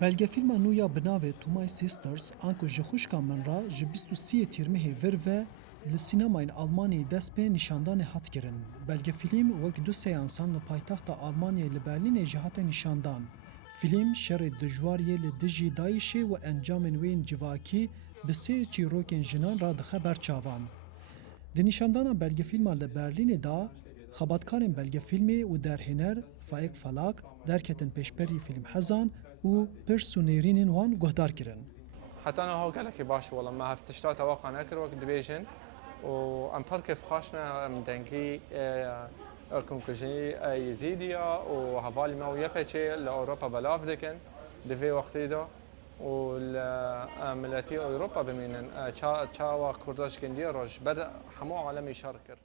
Belge filma nû ya binavê To My Sisters an ku ji xwişka min ra ji 23 tîrmihê vir ve li sînemayên Almanyayê dest pê nîşandanê hat kirin. Belge fîlm wek du seansan li paytexta Almanyayê li Berlînê jî hate nîşandan. Fîlm şerê dijwariyê li dijî Daişê û encamên wê yên civakî bi sê çîrokên jinan ra dixe ber çavan. Di nîşandana belgefîlma li Berlînê da, xebatkarên belgefîlmê û derhêner Faik Falak derketin pêşberî fîlmhezan û pirs û nêrînên wan guhdar kirin. حتى انا هو قال لك باش والله ما هفتشتا توقع نكر وقت دبيجن وام كيف خاشنا مدنكي كونكوجي يزيديا وهفالي ما ويبتشي لاوروبا بلاف دكن دفي وقتي دا والملاتي اوروبا بمينن تشاوا كرداش كندي روج بدا حمو عالمي شاركر.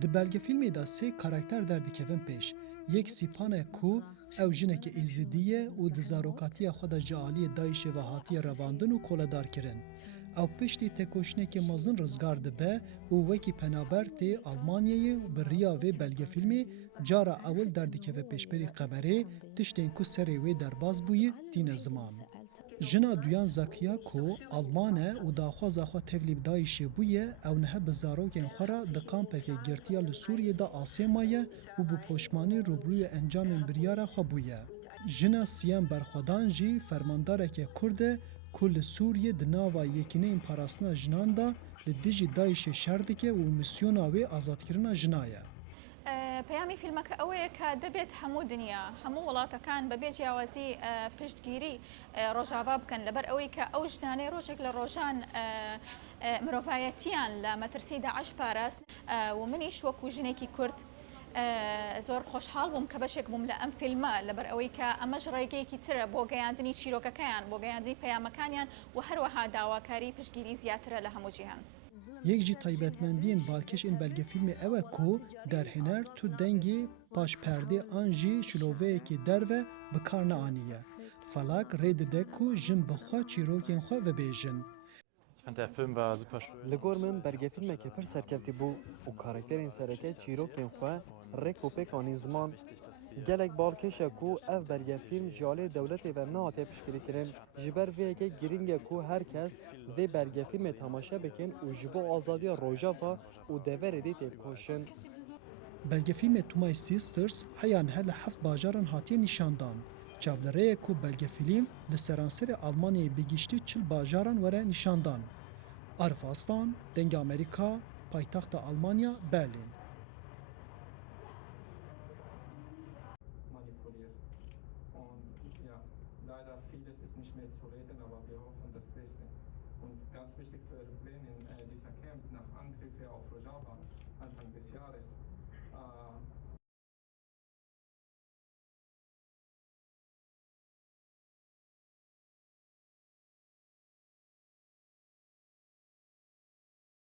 Di belgefîlmê de sê karakter derdikevin pêş. Yek Sîpane ku ew jineke êzidî ye û di zarokatiya xwe de ji aliyê Daişê ve hatiye revandin û koledar kirin. Ew piştî têkoşinekê mezin rizgar dibe û wekî penaber tê Almanyayê bi riya vê belgefîlmê cara ewil derdikeve pêşberî qeberê, tiştên ku serê wê derbas bûyî tîne ziman. Jina duyan Zakiya ku Alman e û daxwaza xwe tevlî bi Daişê bûye, ew niha bi zarokên xwe re di kampekê girtiya li Sûriyê de asê maye û bi poşmanî rûbirûyê encamên biryara xwe bûye. Jina Siyem Berxwedan jî fermandareke Kurd e ku li Sûriyê di nava yekîneyên parastina jinan da li dijî Daişê şer dike û misyona wê azadkirina jina ye. پەیامی فیلمەکە ئەوەیە کە دەبێت هەموو دنیا هەموو وڵاتەکان بەبێ جیاوازی پشتگیری ڕۆژاوا بکەن لەبەر ئەوەی کە ئەو ژنانەی ڕۆژێک لە ڕۆژان مرۆڤایەتیان لە مەترسی داعش پاراست و منیش وەکو ژنێکی کورد زۆر خۆشحاڵ بووم کە بەشێک بووم لە ئەم فیلمە لەبەر ئەوەی کە ئەمەش ڕێگەیەکی ترە بۆ گەیاندنی چیرۆکەکەیان بۆ گەیاندنی پەیامەکانیان و هەروەها داواکاری پشتگیری زیاترە لە هەموو جیهان. Yek jî taybetmendiyên balkêşên belgefîlmê ew e ku derhêner tu dengê paşperdê an jî şiloveyekê derve bi kar neanîye. Falak rê dide ku jin bi xwe çîrokên xwe vebêjin. Li gor min bergefîlmekê pir serkevtî bû û karakterên sereke çîrokên xwe rêk û pêkanî ziman gelek balkêş e ku ev belgefîlm ji aliyê dewletê ve nehate piştgirîkirin ji ber vê yekê giring e ku her kes vê belgefîlmê temaşe bikin û ji bo azadiya rojava û deverê dî têkoşin. Belgefîlmê To My Sisters heya niha li heft bajaran hatiye nîşandan. Çavlereyê ku belgefîlm li seranserê Almanyayê bigîştî çil bajaran were nîşandan. Arifastan, dengê Amerîka, paytexta Almanya, Berlin. Manipuliert. Und ja, leider vieles ist nicht mehr zu retten, aber wir hoffen das Beste. Und ganz wichtig zu erwähnen, dieser Camp nach Angriffe auf Rojava Anfang des Jahres